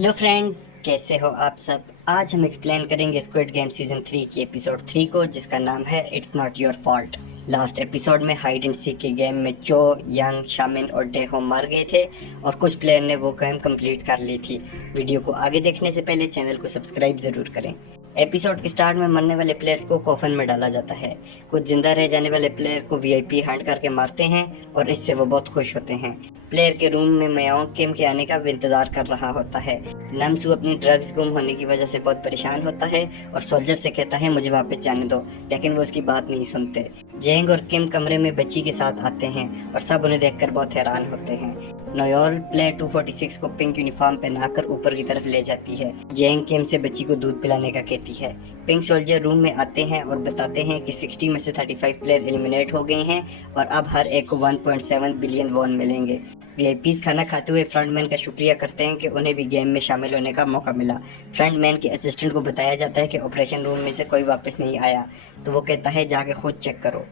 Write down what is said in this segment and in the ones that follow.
Hello friends, कैसे हो आप सब। आज हम एक्सप्लेन करेंगे स्क्विड गेम सीजन 3 की एपिसोड 3 को, जिसका नाम है it's not your fault. Last episode में हाइड एंड सीक के गेम में चो, यंग, शामिन और डेहो मार गए थे और कुछ प्लेयर ने वो गेम कंप्लीट कर ली थी। वीडियो को आगे देखने से पहले चैनल को सब्सक्राइब जरूर करें। एपिसोड के स्टार्ट में मरने वाले प्लेयर्स को कॉफन में डाला जाता है। कुछ जिंदा रह जाने वाले प्लेयर को वीआईपी हैंड करके मारते हैं और इससे वो बहुत खुश होते हैं। प्लेयर के रूम में मयांक किम के आने का इंतजार कर रहा होता है। नमसू अपनी ड्रग्स गुम होने की वजह से बहुत परेशान होता है और सोल्जर से कहता है मुझे वापस जाने दो, लेकिन वो उसकी बात नहीं सुनते। जेंग और किम कमरे में बच्ची के साथ आते हैं और सब उन्हें देखकर बहुत हैरान होते हैं। नोयोल प्लेयर 246 को पिंक यूनिफॉर्म पहनाकर ऊपर की तरफ ले जाती है। जेंग किम से बच्ची को दूध पिलाने का कहती है। पिंक सोल्जर रूम में आते हैं और बताते हैं कि 60 में से 35 प्लेयर एलिमिनेट हो गए हैं और अब हर एक को 1.7 बिलियन वॉन मिलेंगे। वीआईपीज खाना खाते हुए फ्रंटमैन का शुक्रिया करते हैं कि उन्हें भी गेम में शामिल होने का मौका मिला। फ्रंटमैन के असिस्टेंट को बताया जाता है कि ऑपरेशन रूम में से कोई वापस नहीं आया, तो वो कहता है जाके खुद चेक करो।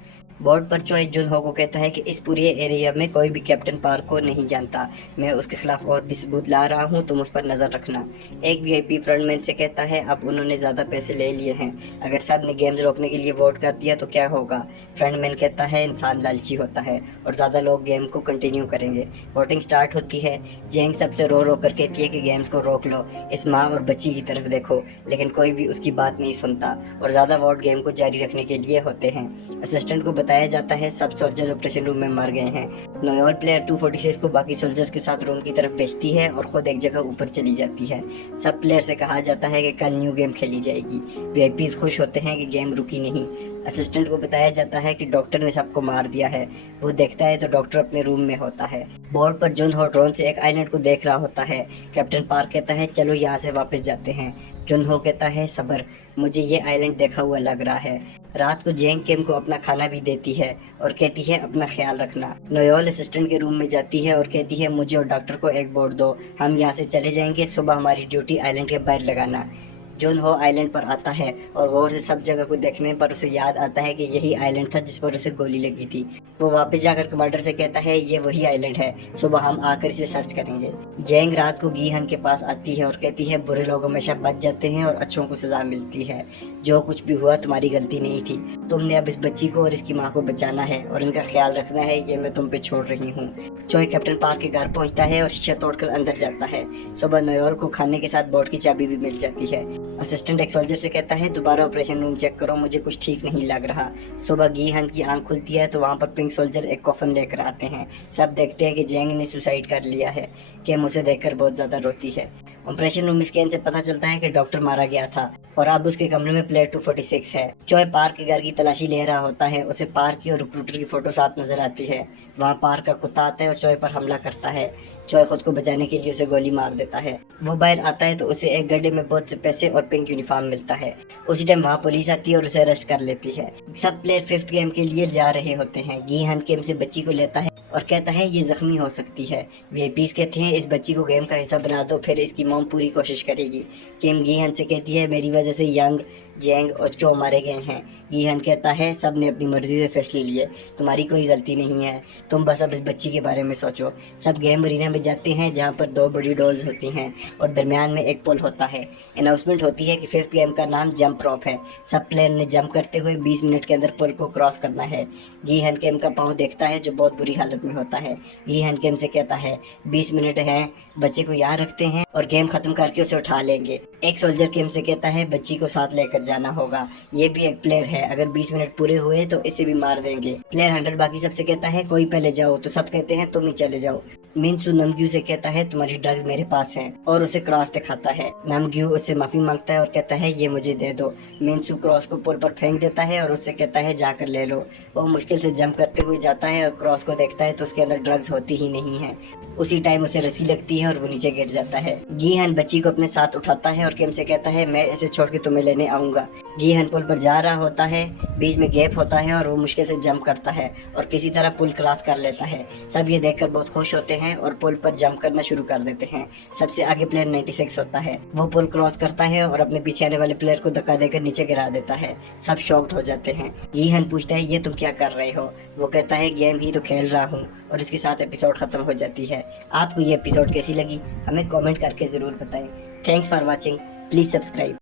बोर्ड पर चोई जुन हो को कहता है कि इस पूरे एरिया में कोई भी कैप्टन पार्क को नहीं जानता, मैं उसके खिलाफ और भी सबूत ला रहा हूँ, तुम उस पर नज़र रखना। एक वीआईपी फ्रंटमैन से कहता है अब उन्होंने ज़्यादा पैसे ले लिए हैं, अगर सब ने गेम्स रोकने के लिए वोट कर दिया तो क्या होगा। फ्रंटमैन कहता है इंसान लालची होता है और ज़्यादा लोग गेम को कंटिन्यू करेंगे। वोटिंग स्टार्ट होती है। जेंग सबसे रो रो कर कहती है कि गेम्स को रोक लो, इस माँ और बच्ची की तरफ देखो, लेकिन कोई भी उसकी बात नहीं सुनता और ज़्यादा वोट गेम को जारी रखने के लिए होते हैं। असिस्टेंट को बताया जाता है सब सोल्जर्स ऑपरेशन रूम में मर गए हैं। नोयोल प्लेयर 246 को बाकी सोल्जर्स के साथ रूम की तरफ भेजती है और खुद एक जगह ऊपर चली जाती है। सब प्लेयर से कहा जाता है कि कल न्यू गेम खेली जाएगी। वीआईपीज खुश होते हैं कि गेम रुकी नहीं। असिस्टेंट को बताया जाता है कि डॉक्टर ने सबको मार दिया है। वो देखता है तो डॉक्टर अपने रूम में होता है। बोर्ड पर जुन हो ड्रोन से एक आइलैंड को देख रहा होता है। कैप्टन पार्क कहता है चलो यहाँ से वापस जाते हैं। जुन हो कहता है सबर, मुझे ये आइलैंड देखा हुआ लग रहा है। रात को जेंग किम को अपना खाना भी देती है और कहती है अपना ख्याल रखना। नोयोल असिस्टेंट के रूम में जाती है और कहती है मुझे और डॉक्टर को एक बोर्ड दो, हम यहाँ से चले जाएंगे, सुबह हमारी ड्यूटी आइलैंड के बाहर लगाना। जुन हो आइलैंड पर आता है और गौर से सब जगह को देखने पर उसे याद आता है कि यही आइलैंड था जिस पर उसे गोली लगी थी। वो वापस जाकर कमांडर से कहता है ये वही आइलैंड है, सुबह हम आकर इसे सर्च करेंगे। जेंग रात को गीहन के पास आती है और कहती है बुरे लोग हमेशा बच जाते हैं और अच्छों को सजा मिलती है। जो कुछ भी हुआ तुम्हारी गलती नहीं थी, तुमने अब इस बच्ची को और इसकी माँ को बचाना है और इनका ख्याल रखना है, ये मैं तुम पे छोड़ रही हूँ। चोई कैप्टन पार्क के घर पहुँचता है और शीशा तोड़कर अंदर जाता है। सुबह नोयोल को खाने के साथ बोर्ड की चाबी भी मिल जाती है। असिस्टेंट एक सोल्जर से कहता है दोबारा ऑपरेशन रूम चेक करो, मुझे कुछ ठीक नहीं लग रहा। सुबह गीहन की आंख खुलती है तो वहाँ पर पिंक सोल्जर एक कॉफन लेकर आते हैं। सब देखते हैं कि जेंग ने सुसाइड कर लिया है। किम उसे देखकर बहुत ज्यादा रोती है। ऑपरेशन रूम स्कैन से पता चलता है कि डॉक्टर मारा गया था और अब उसके कमरे में प्लेयर 246 है। चोय पार्क के घर की तलाशी ले रहा होता है, उसे पार्क की और रिक्रूटर की फोटो साथ नजर आती है। वहाँ पार्क का कुत्ता आता है और चोय पर हमला करता है। चोय खुद को बचाने के लिए उसे गोली मार देता है। वो बाहर आता है तो उसे एक गड्ढे में बहुत से पैसे और पिंक यूनिफॉर्म मिलता है। उसी टाइम वहाँ पुलिस आती है और उसे अरेस्ट कर लेती है। सब प्लेयर 5th गेम के लिए जा रहे होते हैं। गीहन किम से बच्ची को लेता है और कहता है ये जख्मी हो सकती है। वीआईपीज कहते हैं इस बच्ची को गेम का हिस्सा बना दो, फिर इसकी मॉम पूरी कोशिश करेगी। किम गीहन से कहती है मेरी वजह से यंग, जेंग और चो मारे गए हैं। गीहन कहता है सब ने अपनी मर्जी से फैसले लिए, तुम्हारी कोई गलती नहीं है, तुम बस अब इस बच्ची के बारे में सोचो। सब गेम अरीना में जाते हैं जहाँ पर 2 बड़ी डॉल्स होती हैं और दरमियान में एक पुल होता है। अनाउंसमेंट होती है कि 5th गेम का नाम जंप रॉप है। सब प्लेयर ने जंप करते हुए 20 मिनट के अंदर पुल को क्रॉस करना है। गीहन किम का पाँव देखता है जो बहुत बुरी हालत में होता है। गीहन किम से कहता है 20 मिनट हैं, बच्चे को यहाँ रखते हैं और गेम खत्म करके उसे उठा लेंगे। एक सोल्जर किम से कहता है बच्ची को साथ लेकर जाना होगा, ये भी एक प्लेयर है, अगर 20 मिनट पूरे हुए तो इसे भी मार देंगे। प्लेयर 100 बाकी सबसे कहता है कोई पहले जाओ, तो सब कहते हैं तुम ही चले जाओ। मिनसू नमग्यू से कहता है तुम्हारी ड्रग्स मेरे पास हैं और उसे क्रॉस दिखाता है। नमग्यू उससे माफी मांगता है और कहता है ये मुझे दे दो। मिनसू क्रॉस को पुल पर फेंक देता है और उससे कहता है जाकर ले लो। वो मुश्किल से जंप करते हुए जाता है और क्रॉस को देखता है तो उसके अंदर ड्रग्स होती ही नहीं है। उसी टाइम उसे रस्सी लगती है और वो नीचे गिर जाता है। गीहन बच्ची को अपने साथ उठाता है और किम से कहता है मैं इसे छोड़ के तुम्हें लेने आऊंगा। गीहन पुल पर जा रहा होता है, बीच में गैप होता है और वो मुश्किल से जंप करता है और किसी तरह पुल क्रॉस कर लेता है। सब ये देखकर बहुत खुश होते हैं और पुल पर जंप करना शुरू कर देते हैं। सबसे आगे प्लेयर 96 होता है। वो पुल क्रॉस करता है और अपने पीछे आने वाले प्लेयर को धक्का देकर नीचे गिरा देता है। सब शॉक्ड हो जाते हैं। यीहन पूछता है ये तुम क्या कर रहे हो? वो कहता है गेम ही तो खेल रहा हूँ, और इसके साथ एपिसोड खत्म हो जाती है। आपको ये एपिसोड कैसी लगी हमें कमेंट करके जरूर बताएं। Thanks for watching, please subscribe.